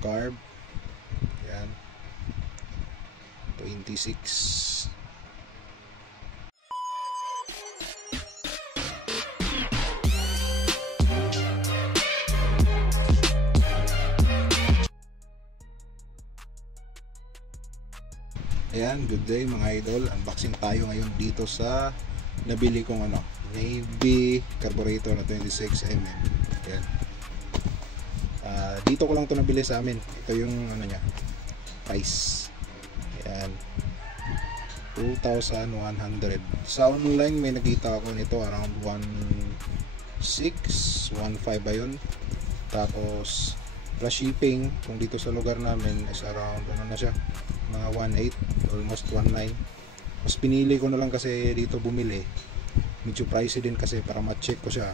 yung carb. Yan, 26. Ayan, good day mga idol. Unboxing tayo ngayon dito sa nabili kong Navy carburetor na 26mm. Ayan. Dito ko lang to nabili sa amin. Ito yung niya, price. Ayan, 2,100. Sa online may nakita ako nito around 1,600, 1,500 ba yun. Tapos plus shipping kung dito sa lugar namin is around na siya, mga 1,800, almost 1,900. Mas pinili ko na lang kasi dito bumili. Medyo pricey din kasi para ma-check ko siya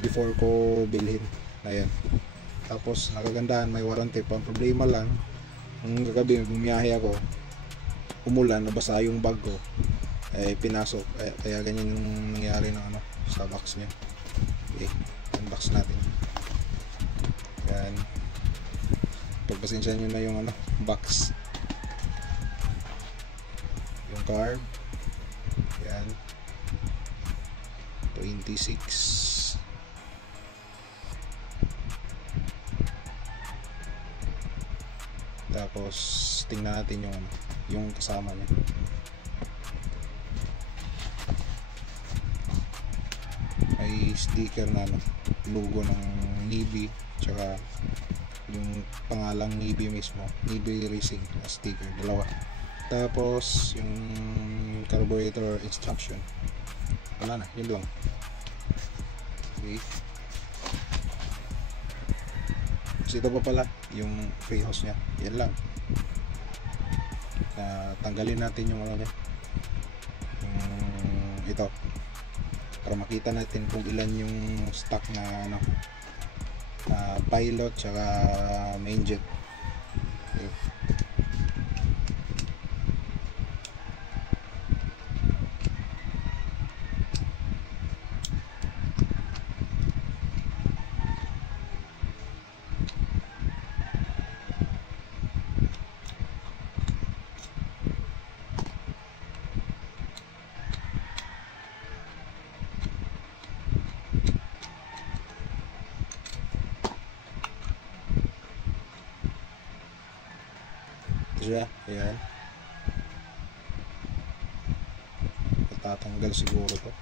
before ko bilhin. Ayan. Tapos nakagandahan, may warranty pa. Ang problema lang, nung kagabi bumiyahe ako, umulan, nabasa yung bag ko, pinasok, kaya ganyan yung nangyari ng sa box niya. Okay, unbox natin. Yan, pagpasensya nyo na yung box, yung carb. Yan, 26. Tapos tingnan natin yung kasama niya. May sticker na logo ng Navy, tsaka yung pangalang Navy mismo, Navy Racing na sticker, dalawa. Tapos yung carburetor instruction, wala na, yun lang. Okay. Ito pa pala yung free hose nya, yan lang. Tanggalin natin yung yung ito para makita natin kung ilan yung stock na pilot tsaka main jet. Okay. Siya, ayan. Tatanggal siguro to.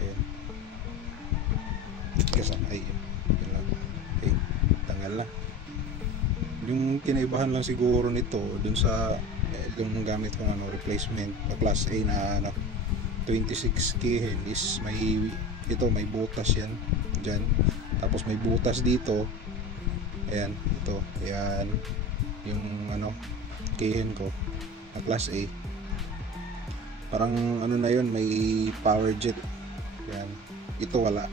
Ayan. Kasi ayun. Okay, tanggal na. Yung kinaibahan lang siguro nito dun sa yung gamit ko replacement na class A na 26K is may may butas yan dyan. Tapos may butas dito. Ayan, ito. Ayan. Yung Kehen ko na class A, parang na yun, may power jet. Yan, ito wala,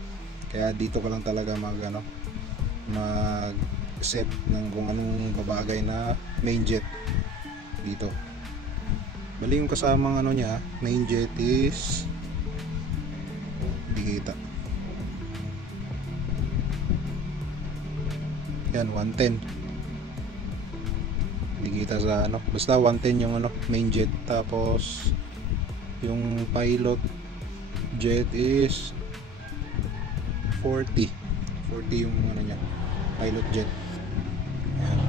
kaya dito ko lang talaga mag set ng kung anong babagay na main jet dito. Bali yung kasamang nya main jet is hindi kita yan, 110. Hindi kita sa basta 110 yung main jet. Tapos yung pilot jet is 40 yung nya, pilot jet. Ayan.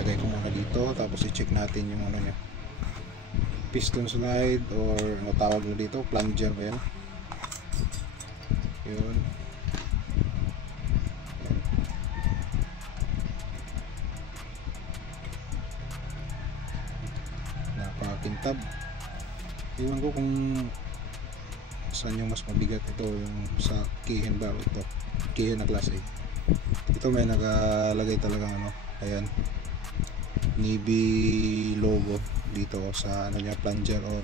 Lagay ko muna dito, tapos i-check natin yung nya, piston slide or tawag na dito, plunger ba yan. Yun. Tab, iwan ko kung saan yung mas mabigat. Ito yung sa Kehen ba, ito Kehen na class A. Ito may nakalagay talagang ayan, Navy logo dito sa nya, plunger or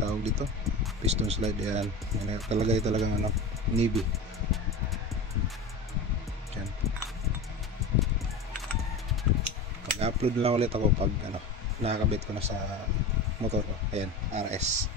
tawag dito, piston slide. Ayan, may nakalagay talagang Navy. Ayan. Mag-upload lang ulit ako pag nakakabit ko na sa motor ko. Ayan, RS.